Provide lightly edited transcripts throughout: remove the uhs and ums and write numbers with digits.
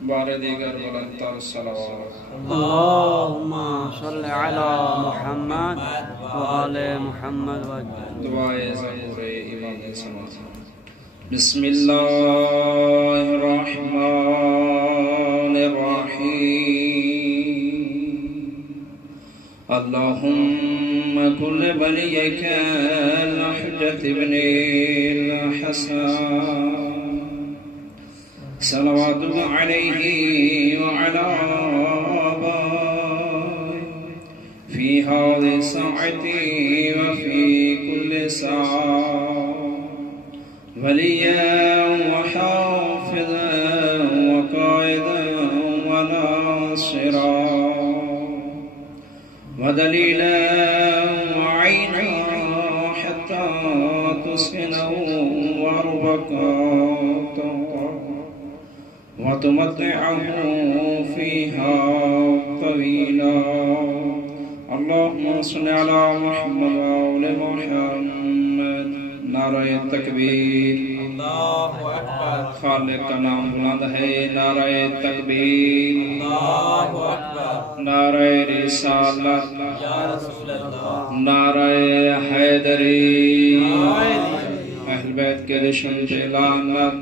بار دیگر بلندتر صلوات اللهم صل على محمد وآل محمد دعائے ظہور امام سماعت بسم اللہ الرحمن الرحیم اللہم کل ولیک الحجت ابن الحسن صلوات علیہ وعلى آبائه في هذه الساعة وفي كل ساعة وليا وحافظا وقائدا وناصرا ودليلا وعينا حتى تسكنه واربك وتمتعه فيها طويلا اللهم صل على محمد وآل محمد نعرہ تکبیر اللہ اکبر خالق کا نام بلند ہے نعرہ تکبیر اللہ اکبر نعرہ رسالت یا رسول اللہ نعرہ حیدری اہل بیت کے دشمن پہ لعنت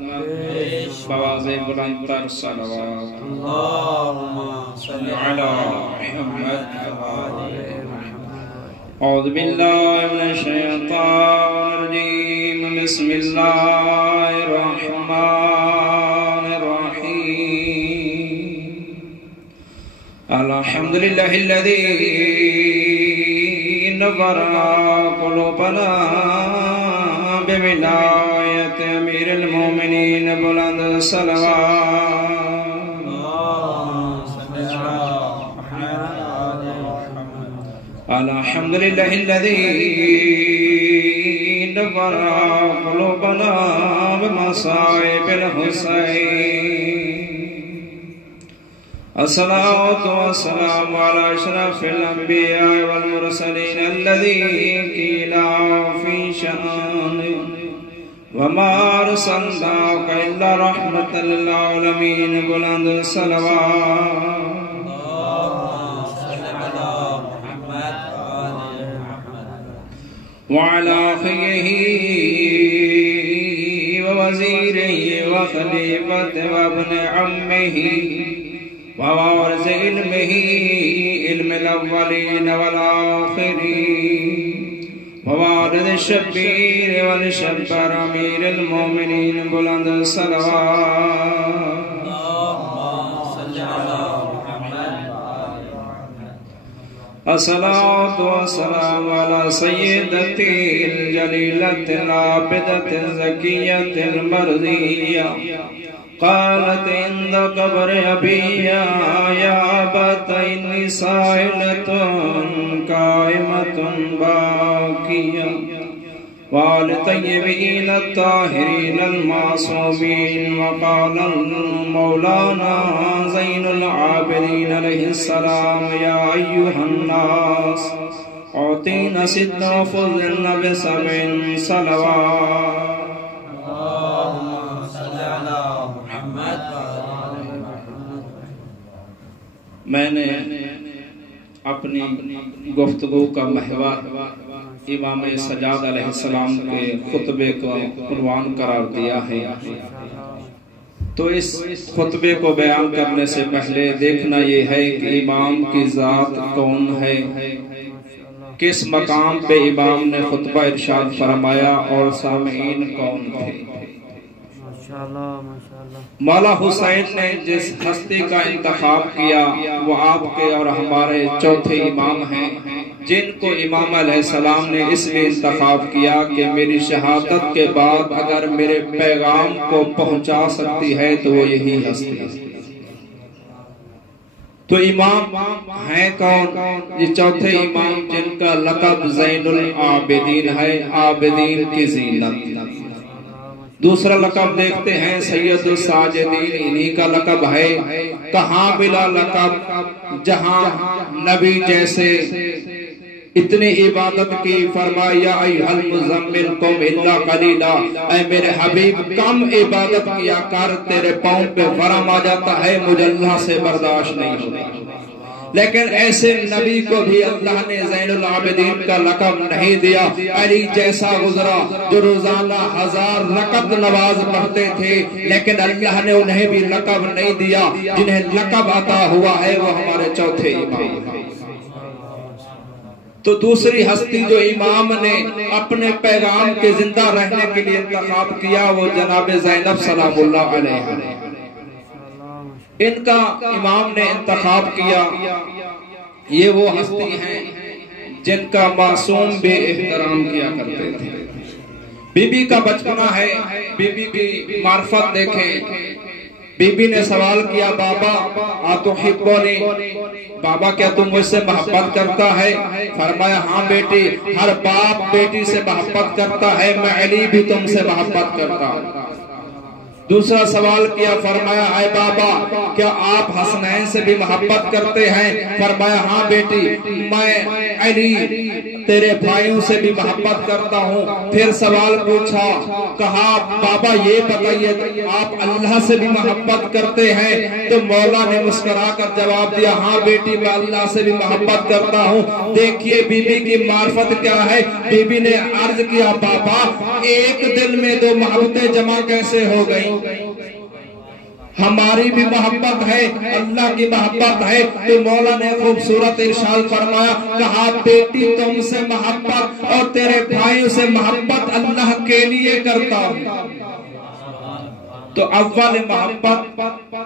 بواز بلند تر صلوات اللہم صل علی محمد اعوذ باللہ من الشیطان الرجیم بسم اللہ الرحمن الرحیم الحمدللہ الذی نور قلوبنا بولایت امیر المومنین بلند صلوات الحمدللہ الذی نور قلوبنا بمصائب الحسین الصلاة والسلام على اشرف الانبیاء والمرسلین الذی قیل فی شأنه وما ارسلناک الا رحمة للعالمین بلند صلوات وعلى أخيه ووزيره وخليفته وابن عمه ووارث علمه علم الأولين والآخرين ووالد الشبير والشبر أمير المؤمنين بلند صلوات الصلاة والسلام على سيدتي الجليلة العابدة الزكية المرضية قالت عند قبر أبيها يا أبت إني سائلة قائمة باكية والطيبين الطاهرين المعصومين وقال مولانا زين العابدين عليه السلام يا أيها الناس أعطينا ست وفضلن بسبع صلوات اللهم صل على محمد میں نے اپنی گفتگو کا محور امام سجاد علیہ السلام کے خطبے کو عنوان قرار دیا ہے تو اس خطبے کو بیان کرنے سے پہلے دیکھنا یہ ہے کہ امام کی ذات کون ہے کس مقام پہ امام نے خطبہ ارشاد فرمایا اور سامعین کون تھے مولا حسین نے جس ہستی کا انتخاب کیا وہ آپ کے اور ہمارے چوتھے امام ہیں جن کو امام علیہ السلام نے اس لیے انتخاب کیا کہ میری شہادت کے بعد اگر میرے پیغام کو پہنچا سکتی ہے تو وہ یہی ہستی ہے تو امام ہیں کون یہ چوتھے امام جن کا لقب زین العابدین ہے عابدین کی زینت دوسرا لقب دیکھتے ہیں سید الساجدین انہی کا لقب ہے کہاں ملا لقب جہاں نبی جیسے اتنی عبادت کی، فرمایا یا ایھا المزمل قم الا قلیلا، اے میرے حبیب کم عبادت کیا کر، تیرے پاؤں پہ ورم آ جاتا ہے، مجھے اللہ سے برداشت نہیں ہوتا۔ لیکن ایسے نبی کو بھی اللہ نے زین العابدین کا لقب نہیں دیا۔ علی جیسا گزرا جو روزانہ 1000 رکعت نماز پڑھتے تھے، لیکن اللہ نے انہیں بھی لقب نہیں دیا۔ جنہیں لقب عطا ہوا ہے وہ ہمارے چوتھے امام ہیں۔ تو دوسری ہستی جو امام نے اپنے پیغام کے زندہ رہنے کے لیے انتخاب کیا وہ جناب زینب سلام اللہ علیہ، ان کا امام نے انتخاب کیا۔ یہ وہ ہستی ہیں جن کا معصوم بے احترام کیا کرتے تھے۔ بی بی کا بچپنا ہے، بی بی کی معرفت دیکھیں۔ بی بی نے سوال کیا بابا اتحبنی، بابا کیا تم مجھ سے محبت کرتا ہے؟ فرمایا ہاں بیٹی، ہر باپ بیٹی سے محبت کرتا ہے، میں علی بھی تم سے محبت کرتا ہوں۔ دوسرا سوال کیا، فرمایا اے بابا کیا آپ حسنین سے بھی محبت کرتے ہیں؟ فرمایا ہاں بیٹی، میں علی تیرے بھائیوں سے بھی محبت کرتا ہوں۔ پھر سوال پوچھا، کہا بابا یہ بتائیے آپ اللہ سے بھی محبت کرتے ہیں؟ تو مولا نے مسکرا کر جواب دیا، ہاں بیٹی میں اللہ سے بھی محبت کرتا ہوں۔ دیکھیے بی بی کی معرفت کیا ہے۔ بی بی نے عرض کیا بابا ایک دل میں دو محبتیں جمع کیسے ہو گئیں؟ ہماری بھی محبت ہے، اللہ کی محبت ہے۔ تو مولا نے خوبصورت ارشاد فرمایا، کہا بیٹی تم سے محبت اور تیرے بھائیوں سے محبت اللہ کے لیے کرتا ہوں۔ تو اول محبت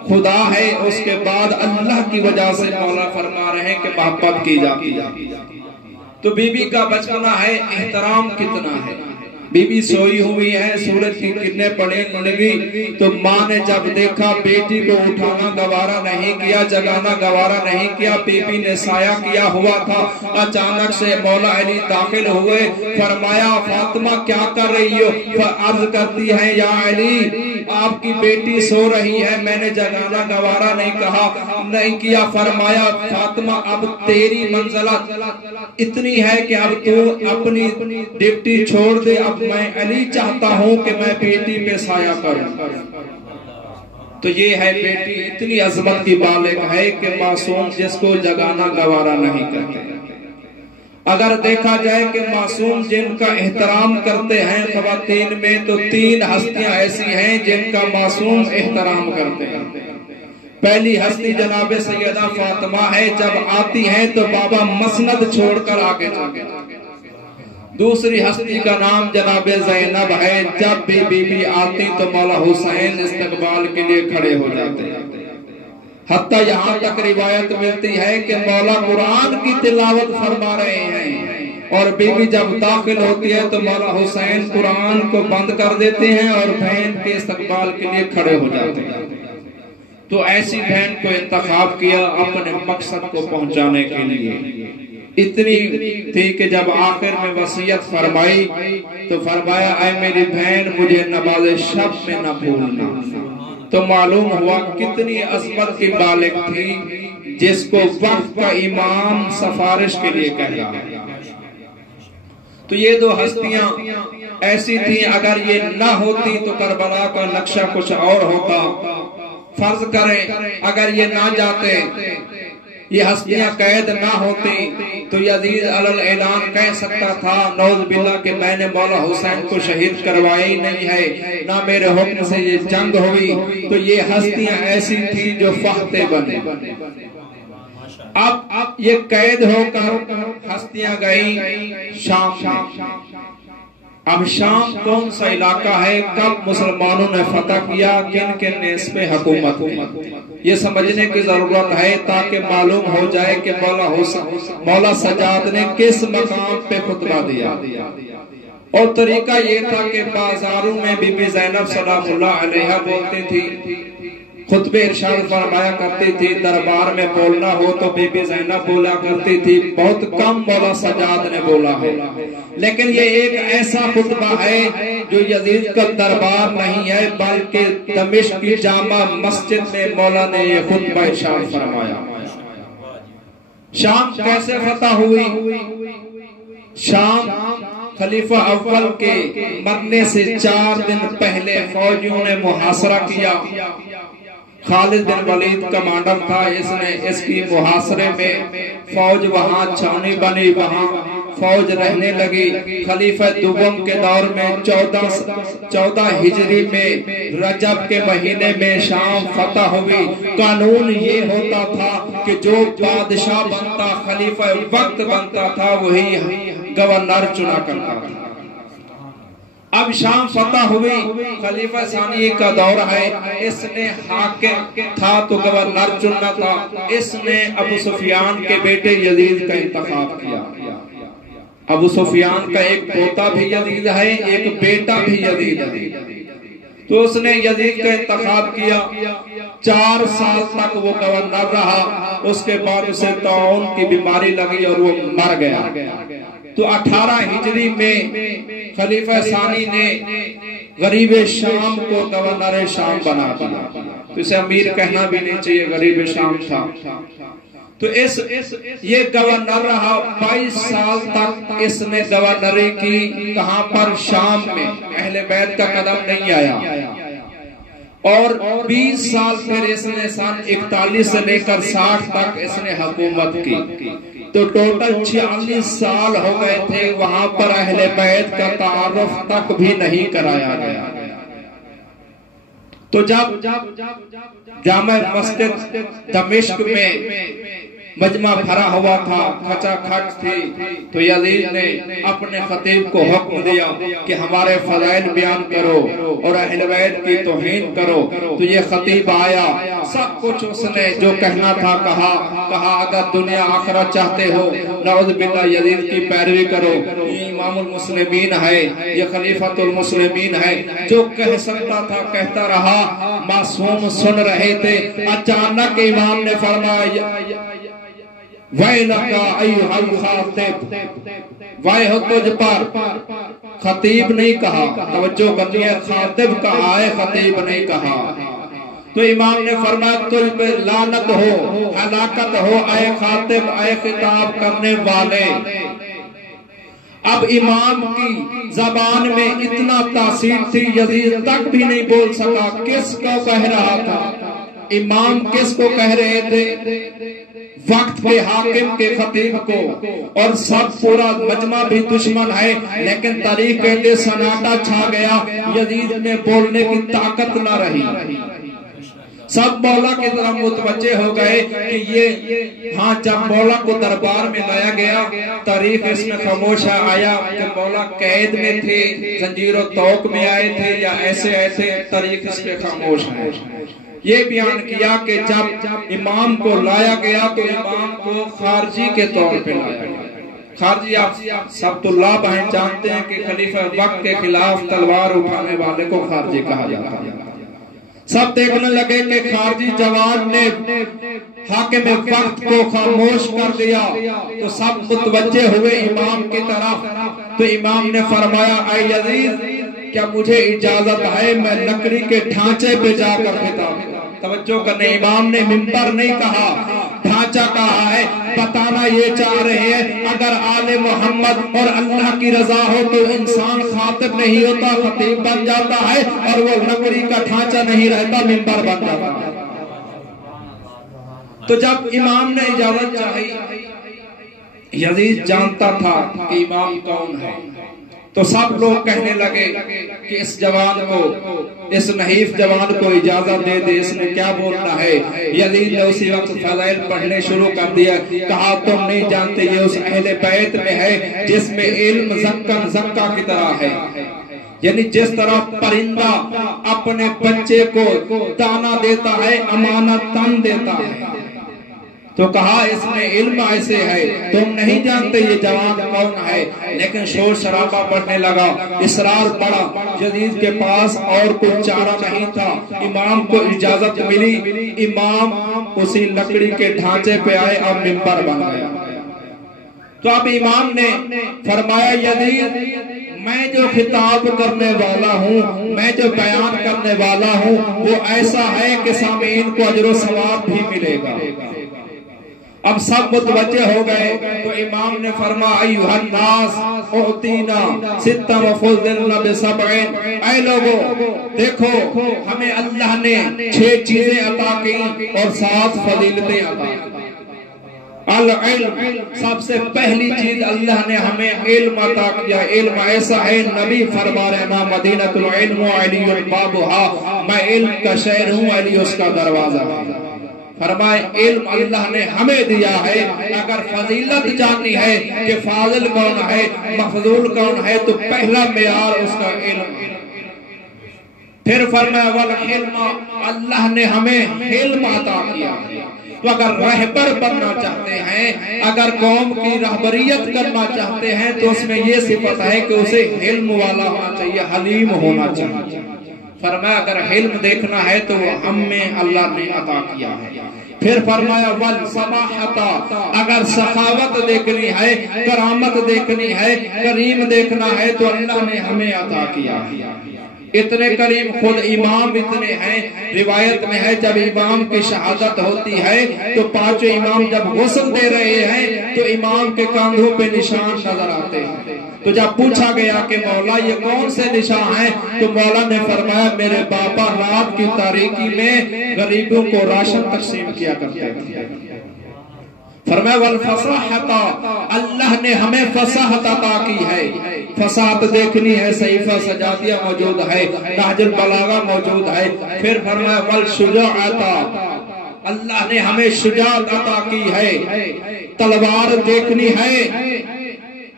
خدا ہے، اس کے بعد اللہ کی وجہ سے مولا فرما رہے ہیں کہ محبت کی جاتی ہے۔ تو بی بی کا بچپنا ہے، احترام کتنا ہے۔ بی بی سوئی ہوئی ہے، سورج کی کرنیں پڑنے لگی تو ماں نے جب دیکھا بیٹی کو اٹھانا گوارا نہیں کیا، جگانا گوارا نہیں کیا، بی بی نے سایہ کیا ہوا تھا۔ اچانک سے مولا علی داخل ہوئے، فرمایا فاطمہ کیا کر رہی ہو؟ عرض کرتی ہے یا علی آپ کی بیٹی سو رہی ہے، میں نے جگانا گوارا نہیں کیا۔ فرمایا فاطمہ اب تیری منزلت اتنی ہے کہ اب تو اپنی ڈپٹی چھوڑ دے، اب میں علی چاہتا ہوں کہ میں بیٹی پہ سایہ کروں۔ تو یہ ہے بیٹی اتنی عظمت کی بالغ ہے کہ معصوم جس کو جگانا گوارا نہیں کرتے۔ اگر دیکھا جائے کہ معصوم جن کا احترام کرتے ہیں خواتین میں تو 3 ہستیاں ایسی ہیں جن کا معصوم احترام کرتے ہیں۔ پہلی ہستی جناب سیدہ فاطمہ ہے، جب آتی ہیں تو بابا مسند چھوڑ کر آگے چلتے ہیں۔ دوسری ہستی کا نام جناب زینب ہے، جب بھی بی بی آتی تو مولا حسین استقبال کے لیے کھڑے ہو جاتے ہیں۔ حتیٰ یہاں تک روایت ملتی ہے کہ مولا قرآن کی تلاوت فرما رہے ہیں اور بی بی جب داخل ہوتی ہے تو مولا حسین قرآن کو بند کر دیتے ہیں اور بہن کے استقبال کے لیے کھڑے ہو جاتے ہیں۔ تو ایسی بہن کو انتخاب کیا اپنے مقصد کو پہنچانے کے لیے۔ اتنی تھی کہ جب آخر میں وصیت فرمائی تو فرمایا اے میری بہن مجھے نماز شب میں نہ بھولنا۔ تو معلوم ہوا کتنی عظمت کی بالغ تھی جس کو وقت کا امام سفارش کے لیے کہہ رہا ہے۔ تو یہ 2 ہستیاں ایسی تھیں، اگر یہ نہ ہوتی تو کربلا کا نقشہ کچھ اور ہوتا۔ فرض کریں اگر یہ نہ جاتے، یہ ہستیاں قید نہ ہوتی تو یزید علی اعلان کہہ سکتا تھا نعوذ باللہ کہ میں نے مولا حسین کو شہید کروائی نہیں ہے، نہ میرے حکم سے یہ جنگ ہوئی۔ تو یہ ہستیاں ایسی تھی جو فاتح بنے۔ اب یہ قید ہو کر ہستیاں گئیں شام میں۔ اب شام کون سا علاقہ ہے، کب مسلمانوں نے فتح کیا، کن کن نے اس پہ حکومت کی، یہ سمجھنے کی ضرورت ہے تاکہ معلوم ہو جائے کہ مولا سجاد نے کس مقام پہ خطبہ دیا۔ اور طریقہ یہ تھا کہ بازاروں میں بی بی زینب سلام اللہ علیہ بولتی تھی، خطبے ارشاد فرمایا کرتی تھی، دربار میں بولنا ہو تو بی بی زینب بولا کرتی تھی، بہت کم مولا سجاد نے بولا ہے۔ لیکن یہ ایک ایسا خطبہ ہے جو یزید کا دربار نہیں ہے بلکہ دمشق کی جامع مسجد میں مولا نے یہ خطبہ ارشاد فرمایا۔ شام کیسے فتح ہوئی؟ شام خلیفہ اول کے مرنے سے 4 دن پہلے فوجیوں نے محاصرہ کیا. خالد بن ولید کمانڈر تھا. اس کی محاصرے میں فوج وہاں چھاؤنی بنی, وہاں فوج رہنے لگی. خلیفہ دوم کے دور میں 14 ہجری میں رجب کے مہینے میں شام فتح ہوئی. قانون یہ ہوتا تھا کہ جو بادشاہ بنتا, خلیفہ وقت بنتا تھا, وہی گورنر چنا کرتا تھا. اب شام فتح ہوئی, خلیفہ ثانی کا دور ہے. اس نے حاکم تھا تو گورنر چننا تھا. اس نے ابو سفیان کے بیٹے یزید کا انتخاب کیا. ابو سفیان کا ایک پوتا بھی یزید ہے, ایک بیٹا بھی یزید ہے. تو اس نے یزید کا انتخاب کیا. 4 سال تک وہ گورنر رہا. اس کے بعد اسے طاعون کی بیماری لگی اور وہ مر گیا. تو 18 ہجری میں خلیفہ ثانی نے غریب شام کو گورنر شام بنا دیا. تو اسے امیر کہنا بھی نہیں چاہیے, غریب شام تھا. تو یہ گورنر رہا 22 سال تک. اس نے گورنری کی کہاں پر؟ شام میں. اہل بیت کا قدم نہیں آیا. اور 20 سال پھر اس نے سن 41 سے لے کر 60 تک اس نے حکومت کی. تو ٹوٹل 46 سال ہو گئے تھے. وہاں پر اہل بیت کا تعارف تک بھی نہیں کرایا گیا. تو جب جامع مسجد دمشق میں مجمع بھرا ہوا تھا, کھچا کھچ تھی, تو یزید نے اپنے خطیب کو حکم دیا کہ ہمارے فضائل بیان کرو اور اہل بیت کی توہین کرو. تو یہ خطیب آیا, سب کچھ اس نے جو کہنا تھا کہا اگر دنیا آخرت چاہتے ہو نعوذ باللہ یزید کی پیروی کرو. یہ امام المسلمین ہے, یہ خلیفۃ المسلمین ہے. جو کہہ سکتا تھا کہتا رہا. معصوم سن رہے تھے. اچانک امام نے فرمایا وَيْلَكَ أَيُّهَا الْخَاطِبُ, وَيْلٌ ہو تجھ پر. خطیب نہیں کہا, توجہ کرنی ہے, خاطب کہا ہے, خطیب نہیں کہا. تو امام نے فرمایا تجھ پہ لعنت ہو, ہلاکت ہو, اے خاطب, اے خطاب کرنے والے. اب امام کی زبان میں اتنا تاثیر تھی, یزید تک بھی نہیں بول سکا کس کو کہہ رہا تھا. امام کس کو کہہ رہے تھے؟ وقت کے حاکم کے خطیب کو. اور سب پورا مجمع بھی دشمن ہے, لیکن تاریخ کہتے سناٹا چھا گیا. یزید نے بولنے کی طاقت نہ رہی. سب مولا کی طرف متوجہ ہو گئے کہ یہ ہاں. جب مولا کو دربار میں لایا گیا, تاریخ اس میں خاموش آیا کہ مولا قید میں تھے, زنجیر و توق میں آئے تھے یا ایسے. تاریخ اس پہ خاموش ہے. یہ بیان کیا کہ جب امام کو لایا گیا تو امام کو خارجی کے طور پہ لایا گیا. خارجی آپ سب اللہ بہن جانتے ہیں کہ خلیفہ وقت کے خلاف تلوار اٹھانے والے کو خارجی کہا جاتا ہے. سب دیکھنے لگے کہ خارجی جوان نے حاکم وقت کو خاموش کر دیا. تو سب متوجہ ہوئے امام کی طرف. تو امام نے فرمایا اے یزید, کیا مجھے اجازت ہے میں لکڑی کے ڈھانچے پہ جا کر خطاب کروں؟ توجہ کرنے, امام نے منبر نہیں کہا, ڈھانچہ کہا ہے. بتانا یہ چاہ رہے ہیں اگر آل محمد اور اللہ کی رضا ہو تو انسان خاطب نہیں ہوتا, خطیب بن جاتا ہے, اور وہ لکڑی کا ڈھانچہ نہیں رہتا, منبر بن جاتا ہے. تو جب امام نے اجازت چاہی, یزید جانتا تھا کہ امام کون ہے. تو سب لوگ کہنے لگے کہ اس جوان کو, اس نحیف جوان کو اجازت دے دے, اس نے کیا بولنا ہے. یزید نے اسی وقت فضائل پڑھنے شروع کر دیا. کہا تم نہیں جانتے یہ اس اہل بیت میں ہے جس میں علم زکا کی طرح ہے. یعنی جس طرح پرندہ اپنے بچے کو دانا دیتا ہے, امانت تن دیتا ہے. تو کہا اس میں علم ایسے ہے, تم نہیں جانتے یہ جوان کون ہے. لیکن شور شرابہ بڑھنے لگا, اصرار بڑھا. یزید کے پاس اور کوئی چارہ نہیں تھا. امام کو اجازت ملی, امام اسی لکڑی کے ڈھانچے پہ آئے اور منبر بن گیا. تو اب امام نے فرمایا یزید میں جو خطاب کرنے والا ہوں, میں جو بیان کرنے والا ہوں, وہ ایسا ہے کہ سامعین کو اجر و ثواب بھی ملے گا. اب سب متوجہ ہو گئے تو امام نے فرمایا ایھا الناس اعطینا ستا وفضلنا بسبع، اے لوگو دیکھو ہمیں اللہ نے 6 چیزیں عطا کی اور 7 فضیلتیں عطا کی۔ العلم، سب سے پہلی چیز اللہ نے ہمیں علم عطا کیا۔ علم ایسا ہے، نبی فرما رہے ہیں مدینہ العلم علی بابھا، میں علم کا شہر ہوں، علی اس کا دروازہ ہے۔ فرمائے علم اللہ نے ہمیں دیا ہے، اگر فضیلت جاننی ہے کہ فاضل کون ہے مفضول کون ہے تو پہلا معیار اس کا علم۔ پھر فرمایا والحلم، اللہ نے ہمیں علم عطا کیا۔ تو اگر رہبر بننا چاہتے ہیں، اگر قوم کی رہبریت کرنا چاہتے ہیں تو اس میں یہ صفت ہے کہ اسے علم والا ہونا چاہیے، حلیم ہونا چاہیے۔ فرمایا اگر علم دیکھنا ہے تو وہ ہم میں اللہ نے عطا کیا ہے۔ پھر فرمایا والسماحت، اگر سخاوت دیکھنی ہے، کرامت دیکھنی ہے، کریم دیکھنا ہے تو اللہ نے ہمیں عطا کیا ہے۔ اتنے کریم خود امام اتنے ہیں، روایت میں ہے جب امام کی شہادت ہوتی ہے تو 5 امام جب غسل دے رہے ہیں تو امام کے کاندھوں پہ نشان نظر آتے ہیں۔ تو جب پوچھا گیا کہ مولا یہ کون سے نشان ہیں تو مولا نے فرمایا میرے باپا رات کی تاریکی میں غریبوں کو راشن تقسیم کیا کرتے تھے۔ فرمایا والفصاحت، اللہ نے ہمیں فصاحت عطا کی ہے۔ فصاحت دیکھنی ہے، صحیفہ سجادیہ موجود ہے، نہج البلاغہ موجود ہے۔ پھر فرمایا والشجاعت، اللہ نے ہمیں شجاعت عطا کی ہے۔ تلوار دیکھنی ہے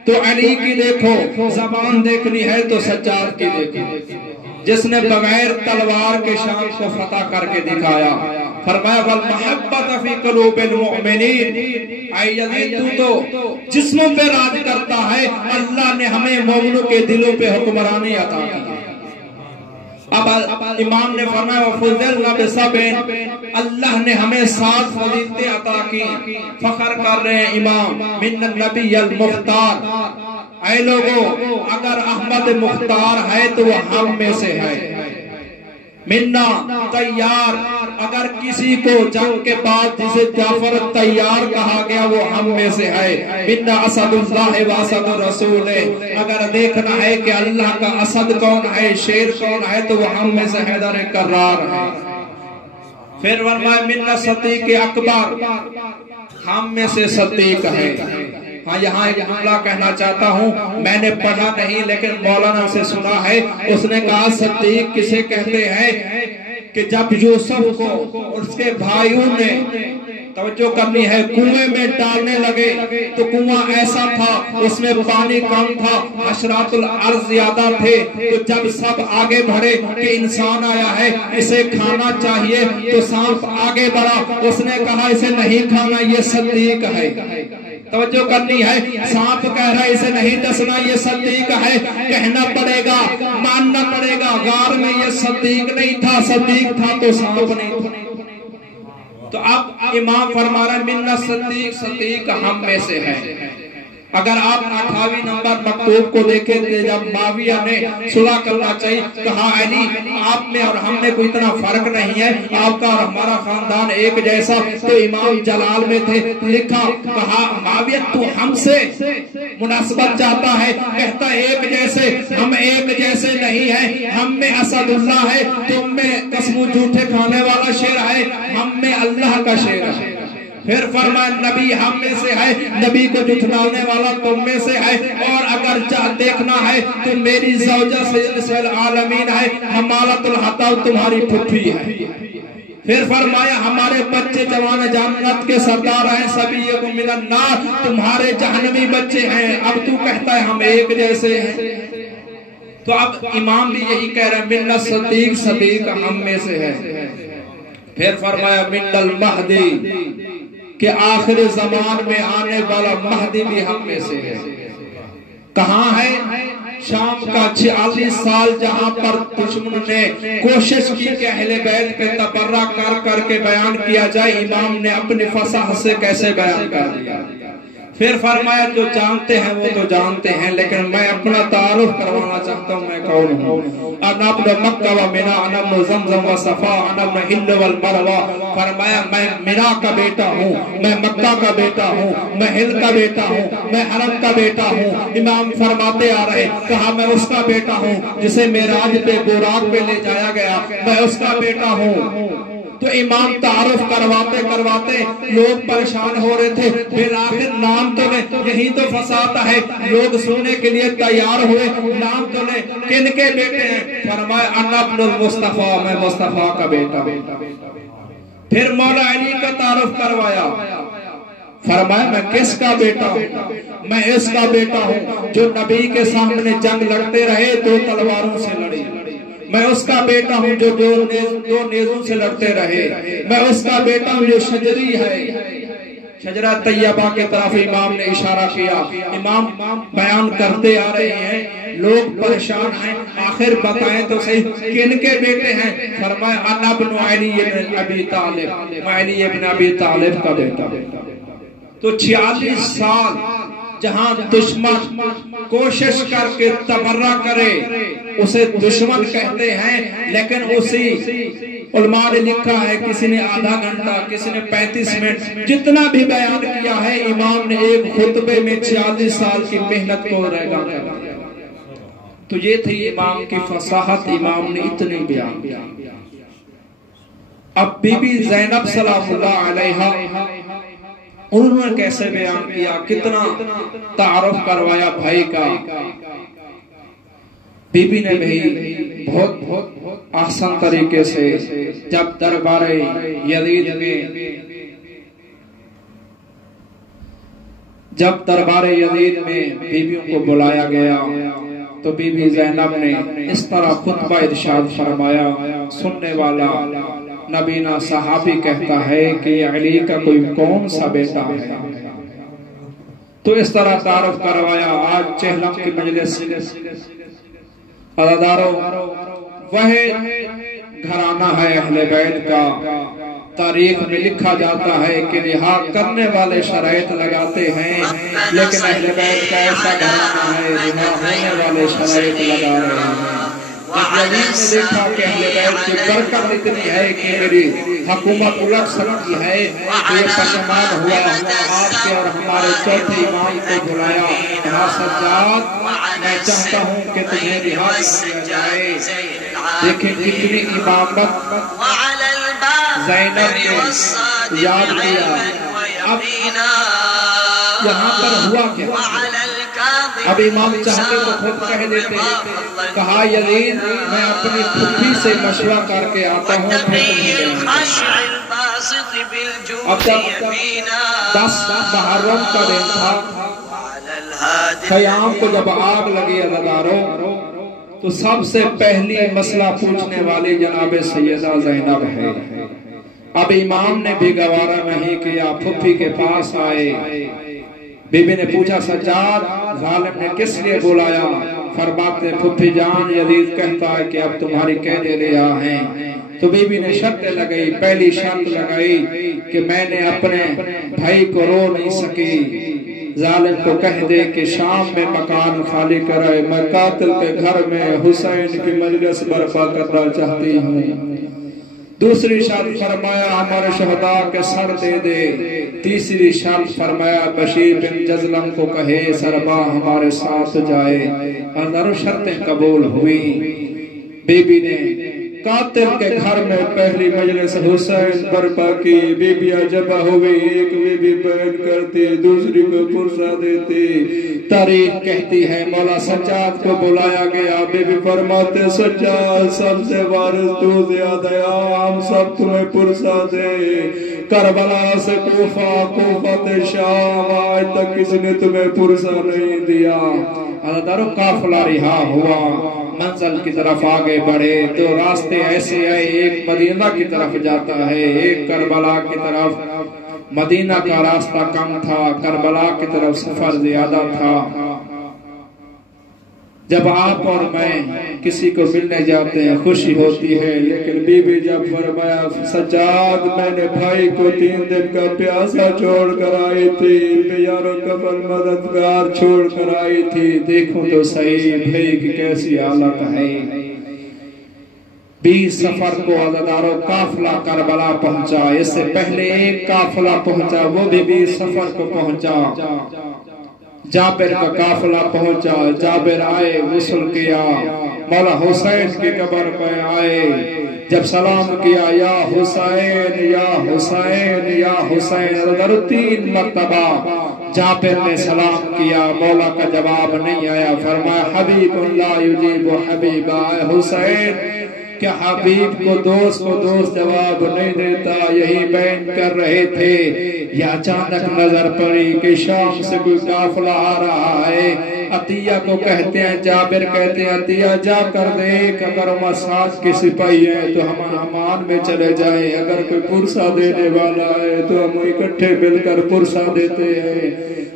تو علی کی دیکھو، زبان دیکھنی ہے تو سجاد کی دیکھو، جس نے بغیر تلوار کے شام کو فتح کر کے دکھایا۔ فرمایا والمحبت فی قلوب المؤمنین، اے یزید تو جسموں پہ راج کرتا ہے، اللہ نے ہمیں مومنوں کے دلوں پہ حکمرانی عطا کی۔ اب امام نے فرمایا وفضلنا بسبع، اللہ نے ہمیں 7 فضیلتیں عطا کی۔ فخر کر رہے ہیں امام من النبی المختار، اے لوگو اگر احمد مختار ہے تو وہ ہم میں سے ہے۔ منا تیار، اگر کسی کو جنگ کے بعد جسے جعفر تیار کہا گیا وہ ہم میں سے ہے۔ منا اسد اللہ و اسد رسول، اگر دیکھنا ہے کہ اللہ کا اسد کون ہے، شیر کون ہے تو وہ ہم میں سے حیدر کرار ہے۔ پھر فرمایا منا صدیق اکبر، ہم میں سے صدیق ہے۔ ہاں یہاں ایک جملہ کہنا چاہتا ہوں، میں نے پڑھا نہیں لیکن مولانا سے سنا ہے، اس نے کہا صدیق کسے کہتے ہیں کہ جب یوسف کو اس کے بھائیوں نے توجہ کرنی ہے کنویں میں ڈالنے لگے تو کنواں ایسا تھا اس میں پانی کم تھا، حشرات الارض زیادہ تھے، تو جب سب آگے بڑھے کہ انسان آیا ہے اسے کھانا چاہیے تو سانپ آگے بڑھا، اس نے کہا اسے نہیں کھانا یہ صدیق ہے۔ توجہ کرنی ہے، سانپ کہہ رہا ہے اسے نہیں ڈسنا یہ صدیق ہے، کہنا پڑے گا ماننا پڑے گا، غار میں یہ صدیق نہیں تھا، صدیق تھا تو سانپ نہیں تھا۔ تو اب امام فرما رہا ہے منا صدیق، صدیق ہم میں سے ہے۔ اگر آپ 28 نمبر مکتوب کو دیکھیں جب معاویہ نے صلح کرنا چاہیے کہا علی آپ میں اور ہم میں کوئی اتنا فرق نہیں ہے، آپ کا اور ہمارا خاندان ایک جیسا، تو امام جلال میں تھے، لکھا کہا معاویہ تو ہم سے مناسبت چاہتا ہے، کہتا ایک جیسے، ہم ایک جیسے نہیں ہیں، ہم میں اسد اللہ ہے، تم میں قسم جھوٹے کھانے والا شیر ہے، ہم میں اللہ کا شیر ہے۔ پھر فرمایا نبی ہم میں سے ہے، نبی کو جھٹلانے والا تم میں سے ہے، اور اگر دیکھنا ہے تو میری زوجہ سید العالمین ہے، حمالۃ الحطب تمہاری پھپھی ہے۔ پھر فرمایا ہمارے بچے جوان جنت کے سردار ہیں، سبیکم من النار تمہارے جہنمی بچے ہیں، اب تو کہتا ہے ہم ایک جیسے ہیں۔ تو اب امام بھی یہی کہہ رہے ہیں من صدیق، صدیق ہم میں سے ہے۔ پھر فرمایا من المہدی کہ آخر زمان میں آنے والا مہدی بھی ہم میں سے ہے۔ کہاں ہے؟ شام کا 46 سال جہاں پر دشمن نے کوشش کی کہ اہل بیت پہ تبرہ کر کر کے بیان کیا جائے، امام نے اپنی فصاحت سے کیسے بیان کر دیا۔ پھر فرمایا جو جانتے ہیں وہ تو جانتے ہیں، لیکن میں اپنا تعارف کروانا چاہتا ہوں میں کون ہوں۔ انا ابن مکہ و منا، انا ابن زمزم و صفا، انا ابن ہل والمروہ۔ فرمایا میں منا کا بیٹا ہوں، میں مکہ کا بیٹا ہوں، میں ہل کا بیٹا ہوں، میں حرم کا بیٹا ہوں۔ امام فرماتے آ رہے، کہا میں اس کا بیٹا ہوں جسے معراج پہ براق پہ لے جایا گیا، میں اس کا بیٹا ہوں۔ تو امام تعارف کرواتے کرواتے لوگ پریشان ہو رہے تھے، پھر آخر نام تو لے، یہی تو فساد ہے، لوگ سننے کے لیے تیار ہوئے، نام تو لے، کن کے بیٹے ہیں؟ فرمایا انا ابن المصطفیٰ، میں مصطفیٰ کا بیٹا۔ پھر مولا علی کا تعارف کروایا، فرمایا میں کس کا بیٹا ہوں؟ میں اس کا بیٹا ہوں جو نبی کے سامنے جنگ لڑتے رہے، 2 تلواروں سے لڑی۔ میں اس کا بیٹا ہوں جو 2 نیزوں سے لڑتے رہے۔ میں اس کا بیٹا ہوں جو شجری ہے، شجرہ طیبہ کے طرف امام نے اشارہ کیا۔ امام بیان کرتے آ رہے ہیں، لوگ پریشان ہیں، آخر بتائیں تو صحیح کن کے بیٹے ہیں؟ فرمایا انا ابن علی ابن ابی طالب، میں علی ابن ابی طالب کا بیٹا۔ تو 46 سال جہاں دشمن کوشش کر کے تبرہ کرے اسے دشمن کہتے ہیں، لیکن اسی علماء نے لکھا ہے، کسی نے آدھا گھنٹہ، کسی نے 35 منٹ، جتنا بھی بیان کیا ہے امام نے ایک خطبے میں 46 سال کی محنت کو رہگا کر دیا۔ تو یہ تھی امام کی فصاحت، امام نے اتنی بیان کیا۔ اب بی بی زینب سلام اللہ علیہا انہوں نے کیسے بیان کیا، کتنا تعارف کروایا بھائی کا۔ بی بی نے بھی بہت آسان طریقے سے جب دربار یزید میں بیویوں کو بلایا گیا تو بی بی زینب نے اس طرح خطبہ ارشاد فرمایا، سننے والا نبینا صحابی کہتا ہے کہ علی کا کوئی کون سا بیٹا ہے؟ تو اس طرح تعارف کروایا۔ آج چہلم کی مجلس عزاداروں، وہ گھرانہ ہے اہل بیت کا، تاریخ میں لکھا جاتا ہے کہ رہا کرنے والے شرائط لگاتے ہیں، لیکن اہل بیت کا ایسا گھرانہ ہے رہا ہونے والے شرائط لگا رہے ہیں۔ یزید نے دیکھا کہ اہل بیت کی برکت اتنی ہے کہ میری حکومت الٹ سکتی ہے، تو یہ پشمان ہوا، آپ کے اور ہمارے چوتھے امام کو بلایا، کہا سجاد میں چاہتا ہوں کہ تمہیں رہا کیا جائے۔ دیکھیں کتنی امامت زینب نے یاد کیا۔ اب یہاں پر ہوا کیا؟ اب امام چاہتے تو خود کہہ دیتے، کہا یزید میں اپنی پھپھی سے مشورہ کر کے آتا ہوں، پھر تمہیں دیں گے۔ اب جب 10 محرم کا دن تھا، خیام کو جب آگ لگی عزاداروں، تو سب سے پہلی مسئلہ پوچھنے والی جناب سیدہ زینب ہے۔ اب امام نے بھی گوارا نہیں کیا، پھپھی کے پاس آئے، بی بی نے پوچھا سجاد ظالم نے کس لیے بلایا؟ فرماتے پھپھی جان یزید کہتا ہے کہ اب تمہاری قیدیں رہا ہیں۔ تو بی بی نے شرط لگائی، پہلی شرط لگائی کہ میں نے اپنے بھائی کو رو نہیں سکی، ظالم کو کہہ دے کہ شام میں مکان خالی کرائے، میں قاتل کے گھر میں حسین کی مجلس برپا کرنا چاہتی ہوں۔ دوسری شرط فرمایا ہمارے شہداء کے سر دے دے۔ تیسری شرط فرمایا بشیر بن جزلم کو کہے سربا ہمارے ساتھ جائے۔ ہزاروں شرطیں قبول ہوئی۔ بی بی نے قاتل کے گھر میں پہلی مجلس حسین برپا کی۔ بی بیاں جمع ہوئی، ایک بی بی بیان کرتی، دوسری کو پرسہ دیتی۔ تاریخ کہتی ہے مولا سجاد کو بلایا گیا، بی بی فرماتے سجاد سب سے وارث تو زیادہ، ہم سب تمہیں پرسہ دے۔ کربلا سے کوفہ، کوفہ سے شام، آج تک کسی نے تمہیں پرسہ نہیں دیا۔ عزاداروں قافلہ رہا ہوا، منزل کی طرف آگے بڑھے، دو راستے ایسے آئے، ایک مدینہ کی طرف جاتا ہے، ایک کربلا کی طرف۔ مدینہ کا راستہ کم تھا، کربلا کی طرف سفر زیادہ تھا۔ جب آپ اور میں کسی کو ملنے جاتے ہیں خوشی ہوتی ہے، لیکن بی بی جب فرمایا سجاد میں نے بھائی کو 3 دن کا پیاسا چھوڑ کر آئی تھی، بیار و کفن مددگار چھوڑ کر آئی تھی، دیکھو تو صحیح بھائی کی کیسی حالت ہے۔ 20 سفر کو عزادارو قافلہ کربلا پہنچا، اس سے پہلے ایک قافلہ پہنچا، وہ بھی 20 سفر کو پہنچا۔ جابر کا قافلہ پہنچا، جابر آئے، غسل کیا، مولا حسین کی قبر پہ آئے، جب سلام کیا یا حسین یا حسین یا حسین، اگر 3 مرتبہ جابر نے سلام کیا، مولا کا جواب نہیں آیا، فرمایا حبیب اللہ یجیب حبیبا، حسین کہ حبیب کو دوست جواب نہیں دیتا، یہی بیان کر رہے تھے، یا اچانک نظر پڑی کہ شام سے کوئی قافلہ آ رہا ہے۔ عطیہ کو کہتے ہیں، جابر کہتے ہیں عطیہ جا کر دیکھ، اگر وہاں 7 کے سپاہی ہیں تو ہم امان میں چلے جائیں، اگر کوئی پرسہ دینے والا ہے تو ہم اکٹھے مل کر پرسہ دیتے ہیں۔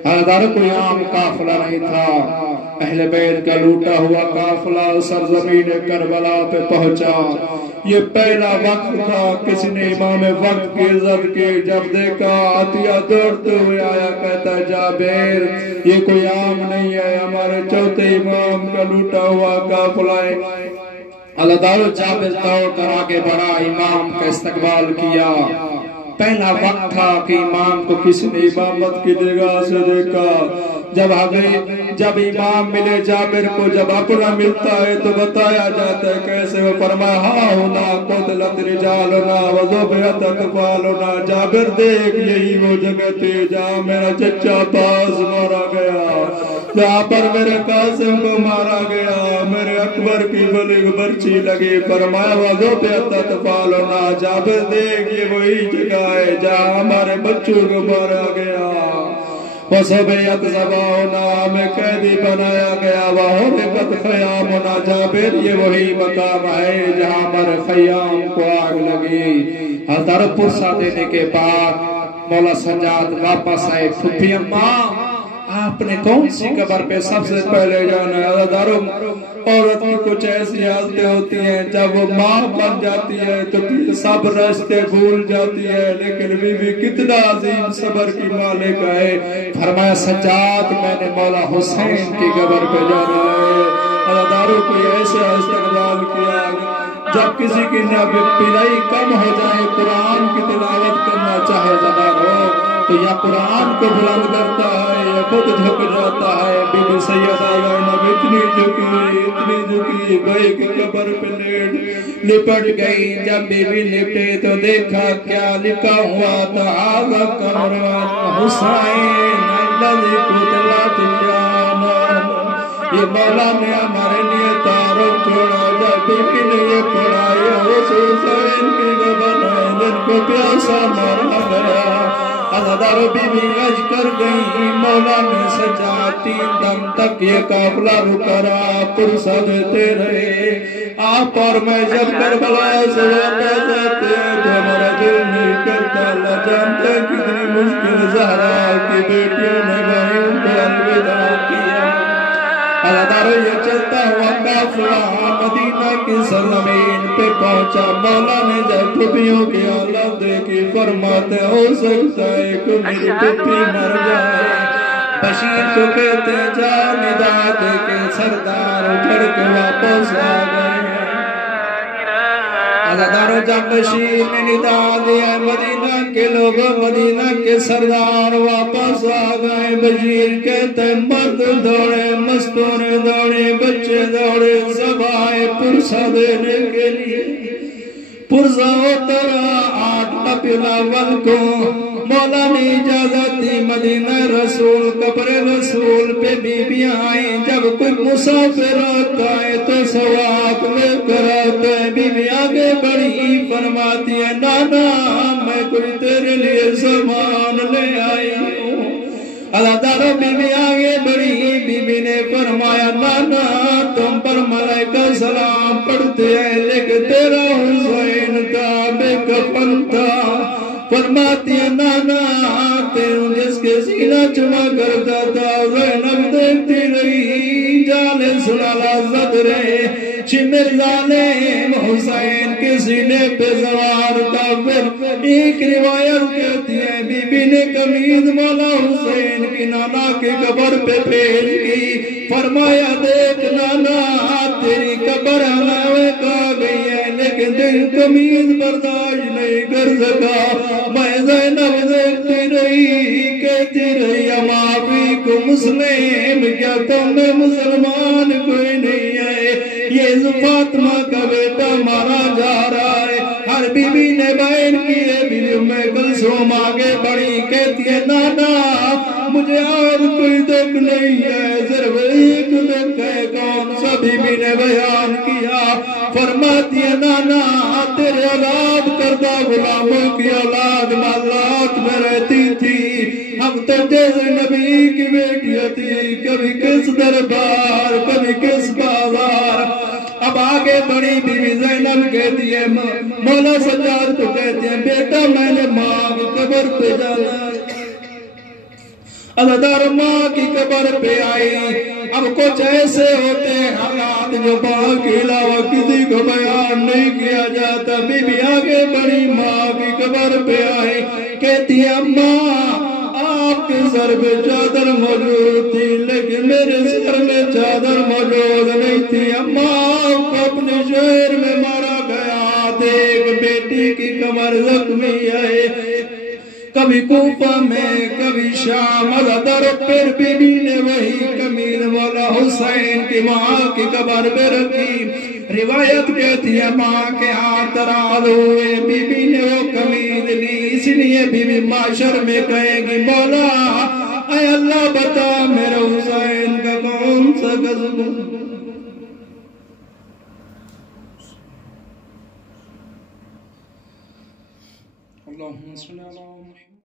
ہر کوئی عام قافلہ نہیں تھا، اہل بیت کا لوٹا ہوا قافلہ سرزمین کربلا پہ پہنچا۔ یہ پہلا وقت تھا کسی نے امام وقت کی عزت کی، جب دیکھا عطیہ دوڑتے ہوئے آیا، کہتا جابر یہ کوئی عام نہیں ہے، ہمارے چوتھے امام کا لوٹا ہوا قافلہ ہے۔ اللہ تعالیٰ جابر دوڑ کر آگے بڑھا، امام کا استقبال کیا۔ پہلا وقت تھا کہ امام کو کسی نے امامت کی جگہ سے دیکھا۔ جب امام ملے جابر کو، جب اپنا ملتا ہے تو بتایا جاتا ہے کیسے، وہ فرمایا ہاں ہونا قتلت رجالنا وذبحت اطفالنا، جابر دیکھ یہی وہ جگہ تھی جہاں میرا چچا پاس مارا گیا، جہاں پر میرے قاسم کو مارا گیا، میرے اکبر کی بلغ برچی لگی، فرمایا وذبحت اطفالنا، جابر دیکھ یہ وہی جگہ ہے جہاں ہمارے بچوں کو مارا گیا، وَسَبِيَتْ زَبَاؤُنَا ہمیں قیدی بنایا گیا، وَحُرِقَتْ خَيَامُنَا، جابر یہ وہی مقام ہے جہاں ہمارے خیام کو آگ لگی۔ حضرت پرسہ دینے کے بعد مولا سجاد واپس آئے، پھپھی اماں آپ نے کون سی قبر پہ سب سے پہلے جانا ہے؟ عورت کی کچھ ایسی حالتیں ہوتی ہیں جب وہ ماں بن جاتی ہے تو پھر سب راستے بھول جاتی ہے، لیکن بی بی کتنا عظیم صبر کی مالک ہے، فرمایا سجاد میں نے مولا حسین کی قبر پہ جانا ہے۔ عزاداروں کو ایسے استقبال کیا، جب کسی کی پلائی کم ہو جائے، قرآن کی تلاوت کرنا چاہے عزاداروں تو یا قرآن کو بلند کرتا ہے یا خود جھک جاتا ہے۔ بی بی سیدہ زینب اتنی جھکی بھائی کی قبر پہ لپٹ گئی، جب بی بی لپٹے تو دیکھا کیا لکھا ہوا تھا، آغا قمر حسین الذی قتلت جانب، یہ مولا نے ہمارے لیے تعارف چھوڑا، جب بی بی نے یہ پڑھا یہ حسین کی قبر ہے جن کو پیاسا مارا گیا۔ عزادارو بی بی غج کر گئی، مولا نے سجا 3 دم تک یہ قافلہ رکا رہا، پرسہ دیتے رہے۔ آپ اور میں جب کربلا سے واپس آتے ہیں تو ہمارا دل نہیں کرتا، اللہ جانتا ہے کتنی مشکل زہرا کی بیٹیوں نے بھائیوں کو الوداع کیا۔ عزادارو یہ چلتا ہوا قافلہ مدینہ کی سرزمین پہ پہنچا، مولا نے جب پھپھیوں کی حالت دیکھی، فرماتے ہو سکتا ہے کہ میری پھپھی مر جائے۔ بشیر کو کہتے جا ندا دے کے سردار اٹھڑ کے واپس آ گئے۔ عزادارو جب بشیر نے ندا دیا، مدینہ کے لوگوں مدینہ کے سردار واپس آ گئے۔ بشیر کہتے مرد دوڑے، مستور دوڑے، بچے دوڑے، سب آئے پرسہ دینے کے لیے۔ پرسہ ہوتا رہا 8 ربیع الاول کو، مولا نے اجازت دی، مدینہ رسول قبر رسول پہ بیویاں آئیں، جب کوئی مسافر آتا ہے تو سواب لے کر آتا ہے، بیوی آگے بڑھی فرماتی ہے نانا میں کوئی تیرے لیے سامان لے آئی ہوں۔ عزادارو بیوی آگے بڑھی، بیوی نے فرمایا نانا تم پر ملائکہ سلام پڑھتے ہیں، لیکن تیرا حسین تھا بے کفن تھا۔ فرماتی ہے نانا جس کے سینہ چما کرتا تھا، زینب دیکھتی رہی، جالے سنالا زدرے مرزا حسین کے سینے پہ سوار تھا. پھر ایک روایت کہتی ہے بی بی نے قمیض مولا حسین کی نانا کی قبر پہ بھیج کی. فرمایا دیکھ نانا تیری قبر ہمیں کہا گئی ہے لیکن دل قمیض برداشت نہیں کر سکا. میں زینب دیکھتی رہی کہتی رہی اما فیکم مسلم کیا تم میں مسلمان کوئی نہیں ہے. یہ فاطمہ کا بیٹا مارا جا رہا ہے. ہر بی بی نے بیان کیے. بی بی ام کلثوم آگے بڑھی کہتی ہے نانا مجھے اور کوئی دکھ نہیں ہے صرف ایک دکھ ہے. کون سا؟ بی بی نے بیان کیا. فرماتی ہے نانا تیرے آزاد کردہ غلاموں کی اولاد محلات میں رہتی تھی. ہم تو جیسے نبی کی بیٹیاں تھی کبھی کس دربار کبھی کس بازار. اب آگے بڑی بی بی زینب کہتی ہے مولا سجاد کو کہتی ہے بیٹا میں نے ماں کی قبر پہ جانا. عزادار ماں کی قبر پہ آئی. اب کچھ ایسے ہوتے ہیں حالات جو ماں کے علاوہ کسی کو بیان نہیں کیا جاتا. بی بی آگے بڑی ماں کی قبر پہ آئی. کہتی ہے اماں آپ کے سر پہ چادر موجود تھی لیکن میرے سر میں چادر موجود نہیں تھی. اماں آپ کو اپنے شہر میں مارا گیا. دیکھ بیٹی کی کمر زخمی ہے. کبھی کوفہ میں کبھی شام. عزادار پھر بی بی نے وہی قمیض مولا حسین کی ماں کی قبر پہ رکھی. روایت کہتی ہے ماں کے ہاتھ راز ہوئے. بی بی نے وہ قمیض لی. اس لیے بی بی معاشر میں کہے گی مولا اے اللہ بتا میرے حسین کا کون سا قصور. اللہم صلی اللہ علیہ وسلم.